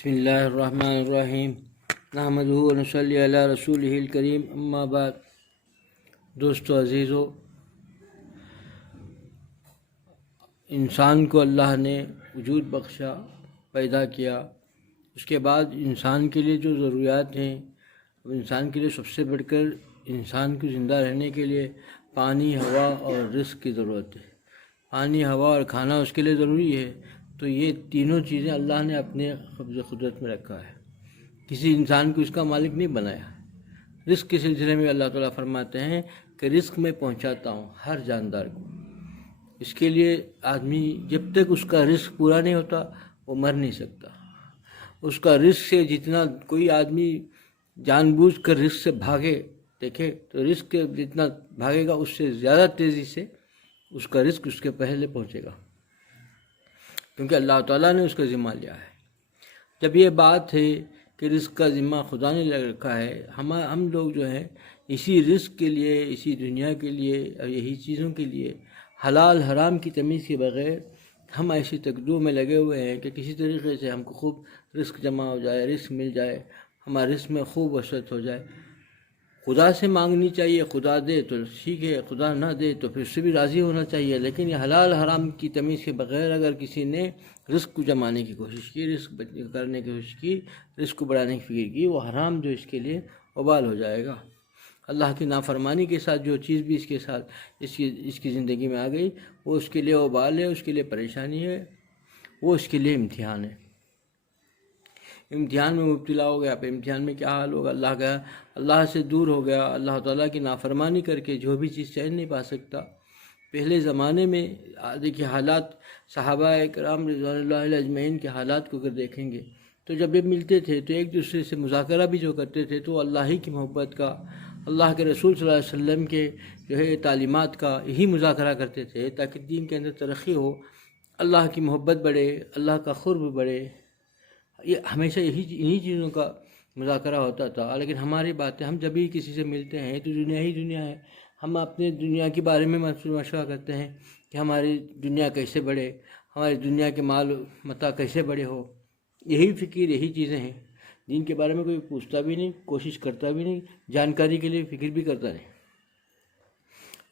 بسم اللہ الرحمن الرحیم نحمدہ و نصلی علی رسولہ الکریم اما بعد۔ دوستو عزیزو، انسان کو اللہ نے وجود بخشا، پیدا کیا۔ اس کے بعد انسان کے لیے جو ضروریات ہیں، انسان کے لیے سب سے بڑھ کر انسان کو زندہ رہنے کے لیے پانی، ہوا اور رزق کی ضرورت ہے۔ پانی، ہوا اور کھانا اس کے لیے ضروری ہے۔ تو یہ تینوں چیزیں اللہ نے اپنے قبض قدرت میں رکھا ہے، کسی انسان کو اس کا مالک نہیں بنایا۔ رزق کے سلسلے میں اللہ تعالیٰ فرماتے ہیں کہ رزق میں پہنچاتا ہوں ہر جاندار کو۔ اس کے لیے آدمی جب تک اس کا رزق پورا نہیں ہوتا وہ مر نہیں سکتا۔ اس کا رزق سے جتنا کوئی آدمی جان بوجھ کر رزق سے بھاگے، دیکھے تو رزق کے جتنا بھاگے گا اس سے زیادہ تیزی سے اس کا رزق اس کے پہلے پہنچے گا، کیونکہ اللہ تعالیٰ نے اس کا ذمہ لیا ہے۔ جب یہ بات ہے کہ رزق کا ذمہ خدا نے لے رکھا ہے، ہم لوگ جو ہیں اسی رزق کے لیے، اسی دنیا کے لیے اور یہی چیزوں کے لیے حلال حرام کی تمیز کے بغیر ہم ایسی تقدو میں لگے ہوئے ہیں کہ کسی طریقے سے ہم کو خوب رزق جمع ہو جائے، رزق مل جائے، ہمارے رزق میں خوب وسعت ہو جائے۔ خدا سے مانگنی چاہیے، خدا دے تو ٹھیک ہے، خدا نہ دے تو پھر اس سے بھی راضی ہونا چاہیے۔ لیکن یہ حلال حرام کی تمیز کے بغیر اگر کسی نے رزق کو جمانے کی کوشش کی، رزق کرنے کی کوشش کی، رزق کو بڑھانے کی فکر کی، وہ حرام جو اس کے لیے وبال ہو جائے گا۔ اللہ کی نافرمانی کے ساتھ جو چیز بھی اس کے ساتھ اس کی زندگی میں آ گئی، وہ اس کے لیے وبال ہے، اس کے لیے پریشانی ہے، وہ اس کے لیے امتحان ہے۔ امتحان میں مبتلا ہو گیا، پھر امتحان میں کیا حال ہوگا؟ اللہ سے دور ہو گیا، اللہ تعالیٰ کی نافرمانی کر کے جو بھی چیز چین نہیں پا سکتا۔ پہلے زمانے میں دیکھیے حالات، صحابہ کرام رضوان اللہ علیہ اجمعین کے حالات کو اگر دیکھیں گے تو جب یہ ملتے تھے تو ایک دوسرے سے مذاکرہ بھی جو کرتے تھے تو اللہ ہی کی محبت کا، اللہ کے رسول صلی اللہ علیہ وسلم کے جو ہے تعلیمات کا یہی مذاکرہ کرتے تھے تاکہ دین کے اندر ترقی ہو، اللہ کی محبت بڑھے، اللہ کا قرب بڑھے۔ یہ ہمیشہ انہی چیزوں کا مذاکرہ ہوتا تھا۔ لیکن ہماری باتیں، ہم جب بھی کسی سے ملتے ہیں تو دنیا ہی دنیا ہے، ہم اپنے دنیا کے بارے میں مشورہ کرتے ہیں کہ ہماری دنیا کیسے بڑھے، ہماری دنیا کے مال متاع کیسے بڑے ہو۔ یہی فکر، یہی چیزیں ہیں۔ دین کے بارے میں کوئی پوچھتا بھی نہیں، کوشش کرتا بھی نہیں، جانکاری کے لیے فکر بھی کرتا نہیں۔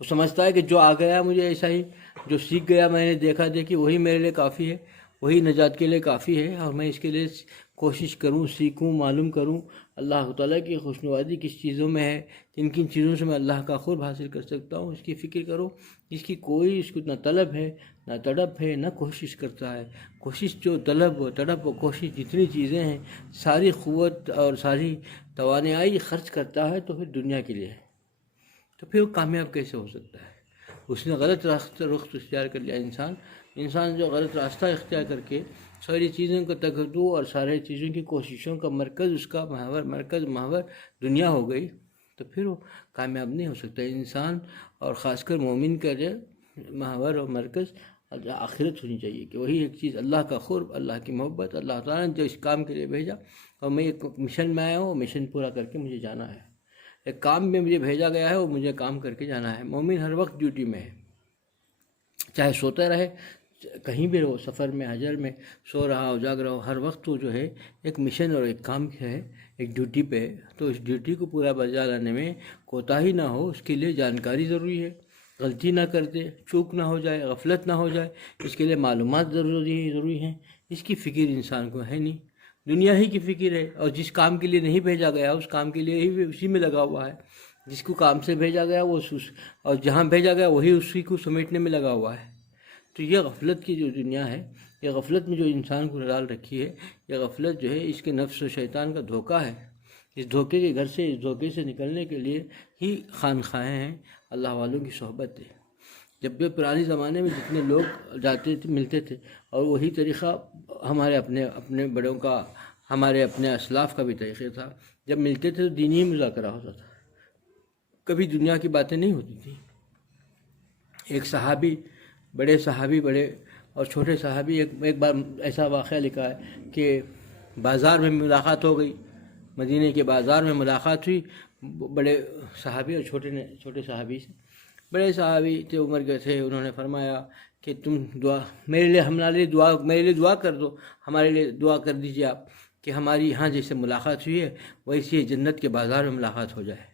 وہ سمجھتا ہے کہ جو آ گیا مجھے ایسا ہی، جو سیکھ گیا میں نے دیکھا دیکھی وہی میرے لیے کافی ہے، وہی نجات کے لیے کافی ہے، اور میں اس کے لیے کوشش کروں، سیکھوں، معلوم کروں اللہ تعالیٰ کی خوشنودی کس چیزوں میں ہے، کن کن چیزوں سے میں اللہ کا قرب حاصل کر سکتا ہوں، اس کی فکر کرو۔ اس کی کوئی اس کو نہ طلب ہے، نہ تڑپ ہے، نہ کوشش کرتا ہے۔ کوشش جو طلب و تڑپ و کوشش جتنی چیزیں ہیں، ساری قوت اور ساری توانائی خرچ کرتا ہے تو پھر دنیا کے لیے ہے، تو پھر وہ کامیاب کیسے ہو سکتا ہے؟ اس نے غلط رخ اختیار کر لیا۔ انسان جو غلط راستہ اختیار کر کے ساری چیزوں کا تکدو اور سارے چیزوں کی کوششوں کا مرکز، اس کا محور دنیا ہو گئی، تو پھر وہ کامیاب نہیں ہو سکتا۔ انسان اور خاص کر مومن کا جو محور اور مرکز آخرت ہونی چاہیے، کہ وہی ایک چیز اللہ کا قرب، اللہ کی محبت، اللہ تعالیٰ نے جو اس کام کے لیے بھیجا، اور میں ایک مشن میں آیا ہوں، مشن پورا کر کے مجھے جانا ہے۔ ایک کام میں مجھے بھیجا گیا ہے، وہ مجھے کام کر کے جانا ہے۔ مومن ہر وقت ڈیوٹی میں ہے، چاہے سوتا رہے، کہیں بھی رہو، سفر میں، حجر میں، سو رہا ہو، جاگ رہا ہو، ہر وقت وہ جو ہے ایک مشن اور ایک کام ہے، ایک ڈیوٹی پہ ہے۔ تو اس ڈیوٹی کو پورا بجا لانے میں کوتاہی نہ ہو، اس کے لیے جانکاری ضروری ہے، غلطی نہ کر دے، چوک نہ ہو جائے، غفلت نہ ہو جائے، اس کے لیے معلومات ضروری ہیں۔ اس کی فکر انسان کو ہے نہیں، دنیا ہی کی فکر ہے، اور جس کام کے لیے نہیں بھیجا گیا اس کام کے لیے ہی اسی میں لگا ہوا ہے۔ جس کو کام سے بھیجا گیا وہ اور جہاں بھیجا گیا وہی اسی کو سمیٹنے میں لگا ہوا ہے۔ تو یہ غفلت کی جو دنیا ہے، یہ غفلت میں جو انسان کو ڈال رکھی ہے، یہ غفلت جو ہے اس کے نفس و شیطان کا دھوکہ ہے۔ اس دھوکے کے گھر سے، اس دھوکے سے نکلنے کے لیے ہی خانقاہیں ہیں، اللہ والوں کی صحبت ہے۔ جب بھی پرانے زمانے میں جتنے لوگ جاتے تھے، ملتے تھے، اور وہی طریقہ ہمارے اپنے بڑوں کا، ہمارے اپنے اسلاف کا بھی طریقہ تھا، جب ملتے تھے تو دینی مذاکرہ ہوتا تھا، کبھی دنیا کی باتیں نہیں ہوتی تھی۔ ایک صحابی، بڑے اور چھوٹے صحابی، ایک بار ایسا واقعہ لکھا ہے کہ بازار میں ملاقات ہو گئی، مدینے کے بازار میں ملاقات ہوئی بڑے صحابی اور چھوٹے صحابی سے۔ بڑے صحابی تھے، عمر کے تھے، انہوں نے فرمایا کہ تم میرے لیے دعا کر دو، ہمارے لیے دعا کر دیجیے آپ۔ کہ ہماری یہاں جیسے ملاقات ہوئی ہے ویسے ہی جنت کے بازار میں ملاقات ہو جائے۔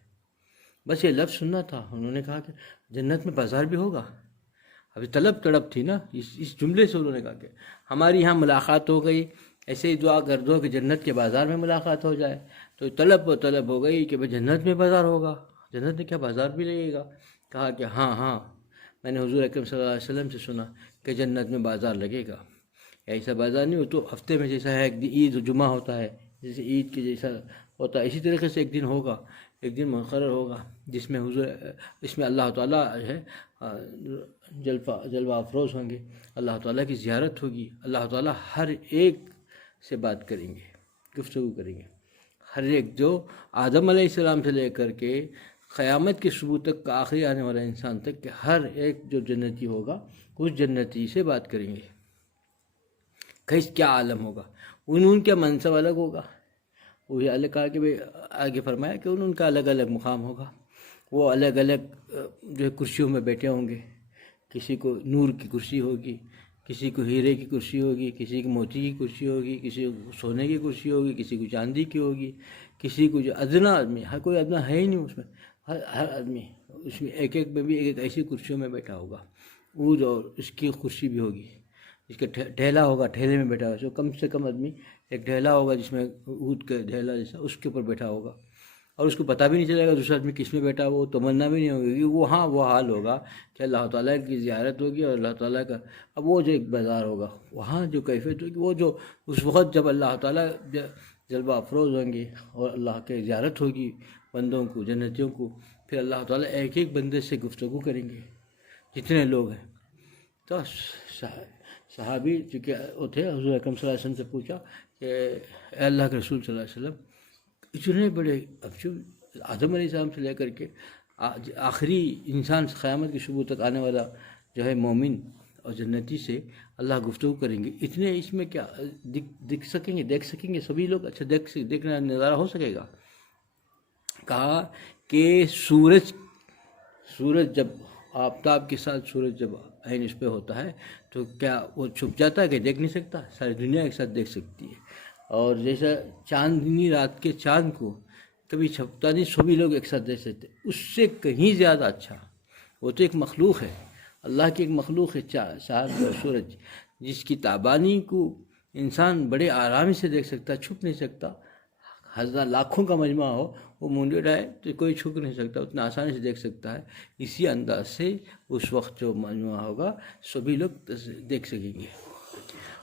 بس یہ لفظ سننا تھا، انہوں نے کہا کہ جنت میں بازار بھی ہوگا۔ ابھی طلب تڑپ تھی نا، اس جملے سے انہوں نے کہا کہ ہماری یہاں ملاقات ہو گئی، ایسے ہی دعا کر دو کہ جنت کے بازار میں ملاقات ہو جائے۔ تو طلب ہو گئی کہ بھائی جنت میں بازار ہوگا، جنت میں کیا بازار بھی لگے گا؟ کہا کہ ہاں میں نے حضور اکرم صلی اللہ علیہ وسلم سے سنا کہ جنت میں بازار لگے گا۔ ایسا بازار نہیں ہو تو ہفتے میں جیسا ہے ایک دن عید و جمعہ ہوتا ہے، جیسے عید کے جیسا ہوتا ہے، اسی طریقے سے ایک دن ہوگا، ایک دن مقرر ہوگا جس میں اس میں اللہ تعالیٰ ہے جلوہ افروز ہوں گے، اللہ تعالیٰ کی زیارت ہوگی، اللہ تعالیٰ ہر ایک سے بات کریں گے، گفتگو کریں گے، ہر ایک جو آدم علیہ السلام سے لے کر کے قیامت کے صبح تک کا آخری آنے والا انسان تک کہ ہر ایک جو جنتی ہوگا اس جنتی سے بات کریں گے۔ کیا عالم ہوگا، ان کا منصب الگ ہوگا، وہی الگ کہا کہ آگے فرمایا کہ ان کا الگ الگ مقام ہوگا، وہ الگ الگ جو کرسیوں میں بیٹھے ہوں گے، کسی کو نور کی کرسی ہوگی، کسی کو ہیرے کی کرسی ہوگی، کسی کو موتی کی کرسی ہوگی، کسی کو سونے کی کرسی ہوگی، کسی کو چاندی کی ہوگی، کسی کو جو ادنا آدمی، ہر کوئی ادنا ہے ہی نہیں اس میں، ہر آدمی اس میں ایک میں بھی ایک ایسی کرسیوں میں بیٹھا ہوگا، اود اور اس کی کرسی بھی ہوگی، جس کا ڈھیلا ہوگا، ڈھیلے میں بیٹھا ہوگا، جو کم سے کم آدمی ایک ڈھیلا ہوگا جس میں اود کا ڈھیلا جیسا اس کے اوپر بیٹھا ہوگا، اور اس کو پتہ بھی نہیں چلے گا دوسرا آدمی کس میں بیٹھا ہوا، وہ تمنا بھی نہیں ہوگی، وہ حال ہوگا کہ اللہ تعالیٰ کی زیارت ہوگی اور اللہ تعالیٰ کا اب وہ جو ایک بازار ہوگا وہاں جو کیفیت ہوگی، وہ جو اس وقت جب اللہ تعالیٰ جلوہ افروز ہوں گے اور اللہ کے زیارت ہوگی بندوں کو، جنتیوں کو، پھر اللہ تعالیٰ ایک ایک بندے سے گفتگو کریں گے جتنے لوگ ہیں۔ تو صحابی چونکہ وہ تھے، حضور اکرم صلی اللہ علیہ وسلم سے پوچھا کہ اے اللہ کے رسول صلی اللہ علیہ وسلم، اتنے بڑے آدم علیہ السلام سے لے کر کے آخری انسان قیامت کی صبح تک آنے والا جو ہے مومن اور جنتی سے اللہ گفتگو کریں گے، اتنے اس میں کیا دیکھ سکیں گے سبھی لوگ؟ اچھا دیکھنا نظارہ ہو سکے گا؟ کہا کہ سورج جب آفتاب کے ساتھ سورج جب عین اس پہ ہوتا ہے تو کیا وہ چھپ جاتا ہے کہ دیکھ نہیں سکتا؟ ساری دنیا ایک ساتھ دیکھ سکتی ہے۔ اور جیسا چاندنی رات کے چاند کو کبھی چھپتا نہیں، سبھی لوگ ایک ساتھ دیکھ سکتے، اس سے کہیں زیادہ اچھا وہ تو ایک مخلوق ہے، اللہ کی ایک مخلوق ہے چاند اور سورج، جس کی تابانی کو انسان بڑے آرام سے دیکھ سکتا ہے، چھپ نہیں سکتا، ہزار لاکھوں کا مجمع ہو وہ مونڈے ڈائے تو کوئی چھپ نہیں سکتا، اتنا آسانی سے دیکھ سکتا ہے۔ اسی انداز سے اس وقت جو مجمع ہوگا سبھی لوگ دیکھ سکیں گے۔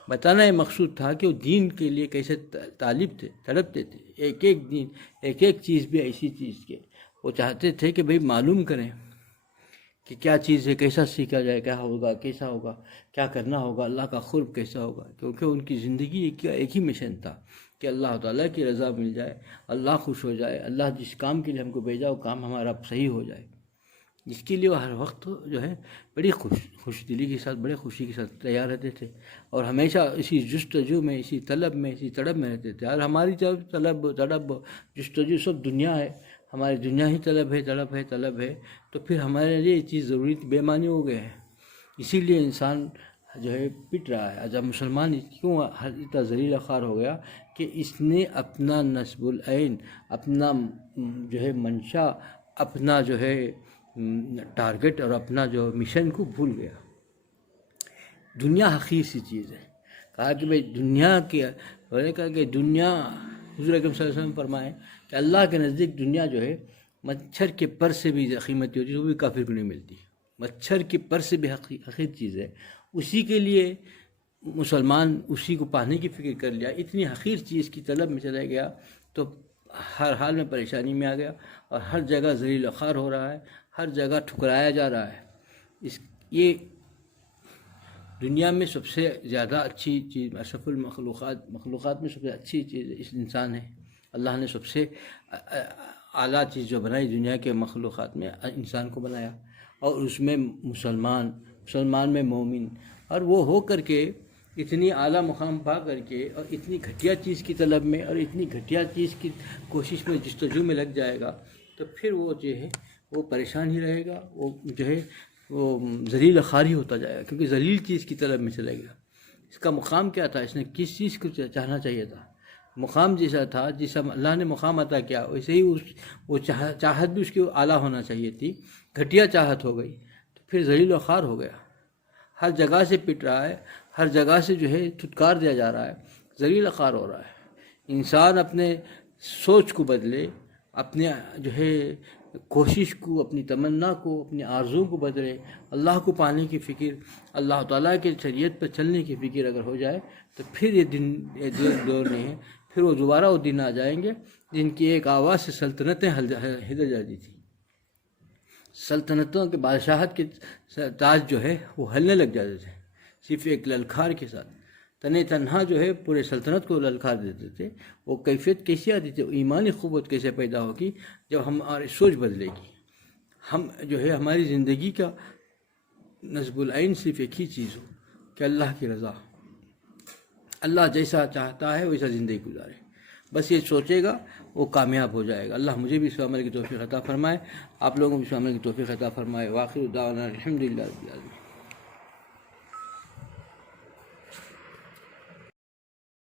بتانا یہ مقصود تھا کہ وہ دین کے لیے کیسے طالب تھے، تڑپتے تھے، ایک ایک دین، ایک ایک چیز بھی ایسی چیز کے وہ چاہتے تھے کہ بھئی معلوم کریں کہ کیا چیز ہے، کیسا سیکھا جائے، کیا ہوگا، کیسا ہوگا، کیا کرنا ہوگا، اللہ کا قرب کیسا ہوگا، کیونکہ ان کی زندگی ایک ہی مشن تھا کہ اللہ تعالیٰ کی رضا مل جائے، اللہ خوش ہو جائے، اللہ جس کام کے لیے ہم کو بھیجا وہ کام ہمارا صحیح ہو جائے، جس کے لیے وہ ہر وقت جو ہے بڑی خوش دلی کے ساتھ، بڑے خوشی کے ساتھ تیار رہتے تھے، اور ہمیشہ اسی جستجو میں، اسی طلب میں، اسی تڑپ میں رہتے تھے۔ اور ہماری جب طلب تڑپ جستجو سب دنیا ہے، ہماری دنیا ہی طلب ہے، طلب ہے، تو پھر ہمارے لیے یہ چیز ضروری بے معنی ہو گئے ہیں۔ اسی لیے انسان جو ہے پٹ رہا ہے۔ جب مسلمان کیوں اتنا ذلیل خوار ہو گیا کہ اس نے اپنا نصب العین، اپنا جو ہے منشا، اپنا جو ہے ٹارگٹ اور اپنا جو مشن کو بھول گیا۔ دنیا حقیر سی چیز ہے، کہا کہ بھئی دنیا کی، انہوں نے کہا کہ دنیا، حضور اکرم صلی اللہ علیہ وسلم فرمائے کہ اللہ کے نزدیک دنیا جو ہے مچھر کے پر سے بھی قیمتی ہوتی ہے، وہ بھی کافر کو نہیں ملتی، مچھر کے پر سے بھی حقیر چیز ہے، اسی کے لیے مسلمان اسی کو پانے کی فکر کر لیا، اتنی حقیر چیز کی طلب میں چلا گیا تو ہر حال میں پریشانی میں آ گیا، اور ہر جگہ ذلیل خوار ہو رہا ہے، ہر جگہ ٹھکرایا جا رہا ہے۔ یہ دنیا میں سب سے زیادہ اچھی چیز، اشرف مخلوقات میں سب سے اچھی چیز اس انسان ہے۔ اللہ نے سب سے اعلیٰ چیز جو بنائی دنیا کے مخلوقات میں انسان کو بنایا، اور اس میں مسلمان میں مومن، اور وہ ہو کر کے اتنی اعلیٰ مقام پا کر کے اور اتنی گھٹیا چیز کی طلب میں اور اتنی گھٹیا چیز کی کوشش میں جستجو میں لگ جائے گا تو پھر وہ جو ہے وہ پریشان ہی رہے گا، وہ جو ہے وہ ذلیل خوار ہی ہوتا جائے گا، کیونکہ ذلیل چیز کی طلب میں چلے گا۔ اس کا مقام کیا تھا؟ اس نے کس چیز کو چاہنا چاہیے تھا؟ مقام جیسا تھا، جیسا اللہ نے مقام عطا کیا، ویسے ہی وہ چاہت بھی اس کی اعلیٰ ہونا چاہیے تھی، گھٹیا چاہت ہو گئی تو پھر ذلیل و خوار ہو گیا، ہر جگہ سے پٹ رہا ہے، ہر جگہ سے جو ہے دھتکار دیا جا رہا ہے، ذلیل و خوار ہو رہا ہے۔ انسان اپنے سوچ کو بدلے، اپنے جو ہے کوشش کو، اپنی تمنا کو، اپنی آرزو کو بدلے، اللہ کو پانے کی فکر، اللہ تعالیٰ کے شریعت پر چلنے کی فکر اگر ہو جائے تو پھر یہ دور نہیں ہے، پھر وہ دوبارہ وہ دن آ جائیں گے جن کی ایک آواز سے سلطنتیں ہل جاتی تھیں، سلطنتوں کے بادشاہت کے تاج جو ہے وہ ہلنے لگ جاتے تھے صرف ایک للکار کے ساتھ، تنہا جو ہے پورے سلطنت کو للکار دیتے تھے۔ وہ کیفیت کیسے آتی تھی، ایمانی قوت کیسے پیدا ہوگی جب ہماری سوچ بدلے گی، ہم جو ہے ہماری زندگی کا نصب العین صرف ایک ہی چیز ہو کہ اللہ کی رضا، اللہ جیسا چاہتا ہے ویسا زندگی گزارے، بس یہ سوچے گا وہ کامیاب ہو جائے گا۔ اللہ مجھے بھی اس عمل کی توفیق عطا فرمائے، آپ لوگوں کو بھی اس عمل کی توفیق عطا فرمائے۔ وآخر دعوانا الحمدللہ رب العالمین۔